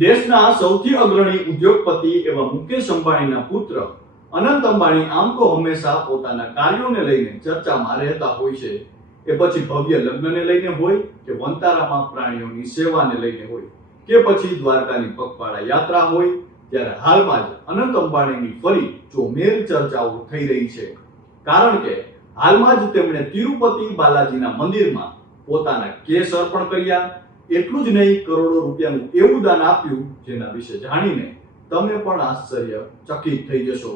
દેશના સૌથી અગ્રણી ઉદ્યોગપતિ એવા મુકેશ અંબાણીના પુત્ર અનંત અંબાણી આમ તો હંમેશા પોતાના કાર્યોને લઈને ચર્ચામાં રહેતા હોય છે. એ પછી ભવ્ય લગ્નને લઈને હોય કે વંતારામાં પ્રાણીઓની સેવાને લઈને હોય કે પછી દ્વારકાની પગપાળા યાત્રા હોય, ત્યારે હાલમાં જ અનંત અંબાણીની ફરી ચોમેર ચર્ચાઓ થઈ રહી છે. કારણ કે હાલમાં જ તેમણે તિરુપતિ બાલાજીના મંદિરમાં પોતાના કેસ અર્પણ કર્યા. એટલું જ નહીં, કરોડો રૂપિયાનું એવું દાન આપ્યું જેના વિશે જાણીને તમે પણ આશ્ચર્યચકિત થઈ જશો.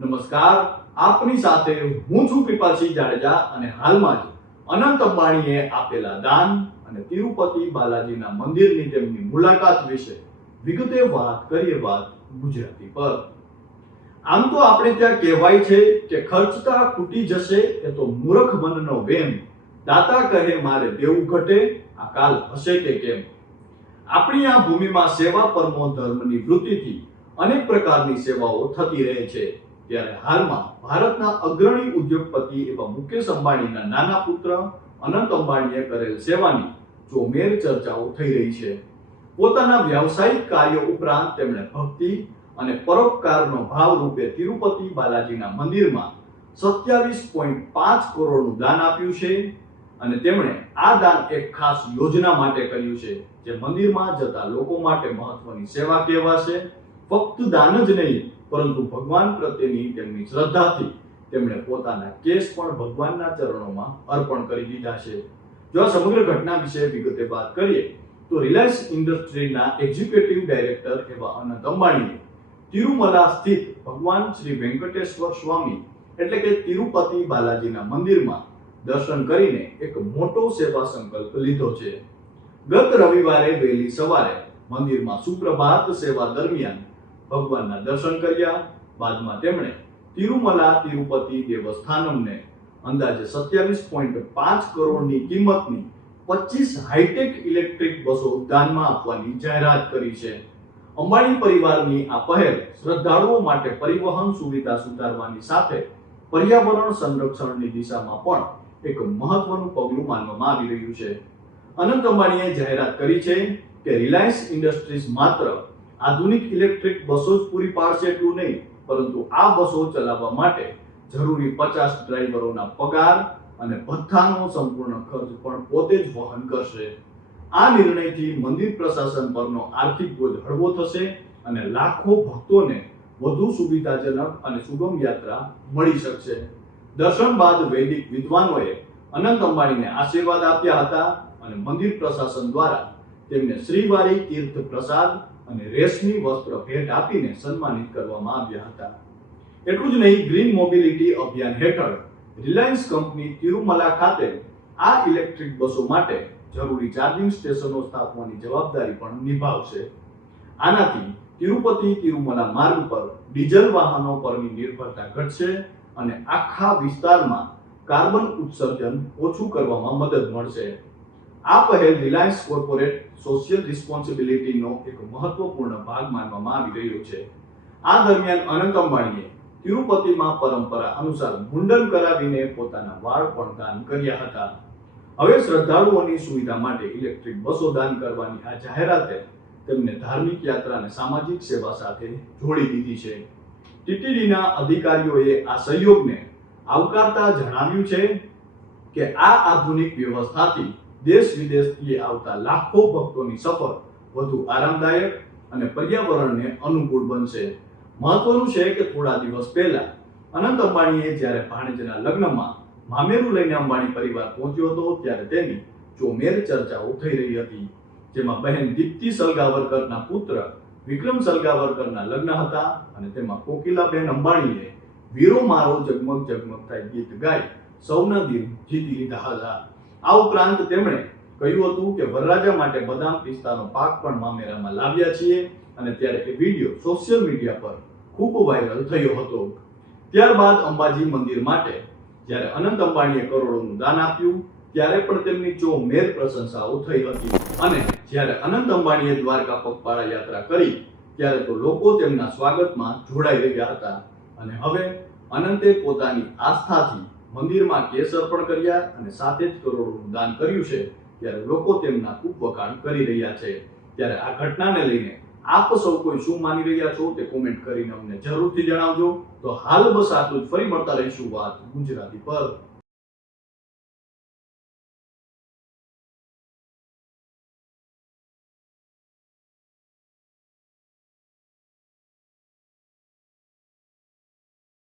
નમસ્કાર, આપની સાથે હું છું કૃપાસિંહ જાડેજા અને હાલમાં જ અનંત અંબાણીએ આપેલા દાન અને તિરુપતિ બાલાજીના મંદિરની તેમની મુલાકાત વિશે વિગતે વાત કરીએ. વાત ગુજરાતી પર. આમ તો આપણે ત્યાં કહેવાય છે કે ખર્ચતા ખૂટી જશે એ તો મૂર્ખ મનનો વેમ, દાતા કહે મારે દેવું ઘટે આ કાલ હશે કે કેમ. આપણી આ ભૂમિમાં સેવા પરમો ધર્મની વૃત્તિથી અનેક પ્રકારની સેવાઓ થતી રહે છે. ત્યારે હાલમાં ભારતના અગ્રણી ઉદ્યોગપતિ એવા મુકેશ અંબાણીના નાના પુત્ર અનંત અંબાણીએ કરેલ સેવાની ચોમેર ચર્ચાઓ થઈ રહી છે. પોતાના વ્યાવસાયિક કાર્યો ઉપરાંત તેમણે ભક્તિ અને પરોપકારનો ભાવ રૂપે તિરુપતિ બાલાજીના મંદિરમાં 27.5 કરોડનું દાન આપ્યું છે. અને તેમણે આ દાન એક ખાસ યોજના માટે કર્યું છે, જે મંદિરમાં જતા લોકો માટે મહત્વની સેવા કહેવાશે. ફક્ત દાન જ નહીં, પરંતુ ભગવાન પ્રત્યેની તેમની શ્રદ્ધાથી તેમણે પોતાના કેસ પણ ભગવાનના ચરણોમાં અર્પણ કરી દીધા છે. જો આ સમગ્ર ઘટના વિશે વિગતે વાત કરીએ તો રિલાયન્સ ઇન્ડસ્ટ્રીના એક્ઝિક્યુટિવ ડાયરેક્ટર એવા અનંત અંબાણીએ તિરુમલા સ્થિત ભગવાન શ્રી વેંકટેશ્વર સ્વામી એટલે કે તિરુપતિ બાલાજીના મંદિરમાં દર્શન કરીને એક મોટો સેવા સંકલ્પ લીધો છે. ગત રવિવારે વહેલી સવારે મંદિરમાં સુપ્રભાત સેવા દરમિયાન ભગવાનના દર્શન કર્યા. બાદમાં તેમણે તિરુમલા તિરુપતિ દેવસ્થાનમને અંદાજે 27.5 કરોડની કિંમતની 25 હાઈટેક ઇલેક્ટ્રિક બસો દાનમાં આપવાની જાહેરાત કરી છે. અંબાણી પરિવારની આ પહેલ શ્રદ્ધાળુઓ માટે પરિવહન સુવિધા સુધારવાની સાથે પર્યાવરણ સંરક્ષણની દિશામાં પણ એક મહત્વનું પગલું માનવામાં આવી રહ્યું છે. અનંત અંબાણીએ જાહેરાત કરી છે કે રિલાયન્સ ઇન્ડસ્ટ્રીઝ માત્ર આધુનિક ઇલેક્ટ્રિક બસો જ પૂરી પાડશે એટલું નહીં, પરંતુ આ બસો ચલાવવા માટે જરૂરી 50 ડ્રાઈવરોના પગાર અને ભથ્થાનો સંપૂર્ણ ખર્ચ પણ પોતે જ વહન કરશે. આ નિર્ણયથી મંદિર પ્રશાસન પરનો આર્થિક બોજ હળવો થશે અને લાખો ભક્તોને વધુ સુવિધાજનક અને સુગમ યાત્રા મળી શકશે. દર્શન બાદ વૈદિક વિદ્વાનોએ અનંત અંબાણીને આશીર્વાદ આપ્યા હતા અને મંદિર પ્રશાસન દ્વારા તેમને શ્રીવારી તીર્થ પ્રસાદ અને રેશમી વસ્ત્ર ભેટ આપીને સન્માનિત કરવામાં આવ્યા હતા. એટલું જ નહીં, ગ્રીન મોબિલિટી અભિયાન હેઠળ રિલાયન્સ કંપની તિરુમલા ખાતે આ ઇલેક્ટ્રિક બસો માટે જરૂરી ચાર્જિંગ સ્ટેશનો સ્થાપવાની જવાબદારી પણ નિભાવશે. આનાથી તિરુપતિ તિરુમલા માર્ગ પર ડીઝલ વાહનો પરની નિર્ભરતા ઘટશે અને આખા વિસ્તારમાં કાર્બન ઉત્સર્જન ઓછું કરવામાં મદદ મળશે. આ પહેલ રિલાયન્સ કોર્પોરેટ સોશિયલ રિસ્પોન્સિબિલિટીનો એક મહત્વપૂર્ણ ભાગ માનવામાં આવી રહ્યો છે. આ દરમિયાન અનંત અંબાણીએ તિરુપતિમાં પરંપરા અનુસાર મુંડન કરાવીને પોતાના વાળ પણ દાન કર્યા હતા. હવે શ્રદ્ધાળુઓની સુવિધા માટે ઇલેક્ટ્રિક બસો દાન કરવાની આ જાહેરાતે તેમને ધાર્મિક યાત્રા અને સામાજિક સેવા સાથે જોડી દીધી છે. ટીટીડીના અધિકારીઓએ આ સહયોગને આવકારતા જણાવ્યું છે કે આ આધુનિક વ્યવસ્થાથી દેશ વિદેશથી આવતા લાખો ભક્તોની સફર વધુ આરામદાયક અને પર્યાવરણને અનુકૂળ બનશે. મહત્વનું છે કે થોડા દિવસ પહેલા અનંત અંબાણીએ જ્યારે ભાણેજના લગ્નમાં મામેરું લઈને અંબાણી પરિવાર પહોંચ્યો હતો, ત્યારે તેની ચોમેર ચર્ચાઓ થઈ રહી હતી, જેમાં બહેન દીપ્તિ સલગાવરકરના પુત્ર વિક્રમ સલગાવરકરના લગ્ન હતા અને તેમાં કોકિલાબેન અંબાણીએ વીરો મારો જગમગ જગમગ થાય ગીત ગાઈ સૌના દિલ જીતી લીધા હતા. આ ઉપરાંત તેમણે કહ્યું હતું કે વરરાજા માટે બદામ પિસ્તાનો પાક પણ મામેરામાં લાવ્યા છીએ અને ત્યારે એ વિડીયો સોશિયલ મીડિયા પર ખૂબ વાયરલ થયો હતો. ત્યારબાદ અંબાજી મંદિર માટે જ્યારે અનંત અંબાણીએ કરોડોનું દાન આપ્યું ત્યારે પણ તેમની ચોમેર પ્રશંસાઓ થઈ હતી. અને જ્યારે અનંત અંબાણીએ દ્વારકા પગપાળા યાત્રા કરી ત્યારે તો લોકો તેમના સ્વાગતમાં જોડાઈ રહ્યા હતા. અને હવે અનંતે પોતાની આસ્થાથી મંદિરમાં કેસ અર્પણ કર્યા અને સાથે જ કરોડોનું દાન કર્યું છે, ત્યારે લોકો તેમના ખૂબ વખાણ કરી રહ્યા છે. ત્યારે આ ઘટનાને લઈને આપ સૌ કોઈ શું માની રહ્યા છો તે કોમેન્ટ કરીને અમને જરૂરથી જણાવજો. તો હાલ બસ આટલું જ. ફરી મળતા રહીશું વાત ગુજરાતી પર.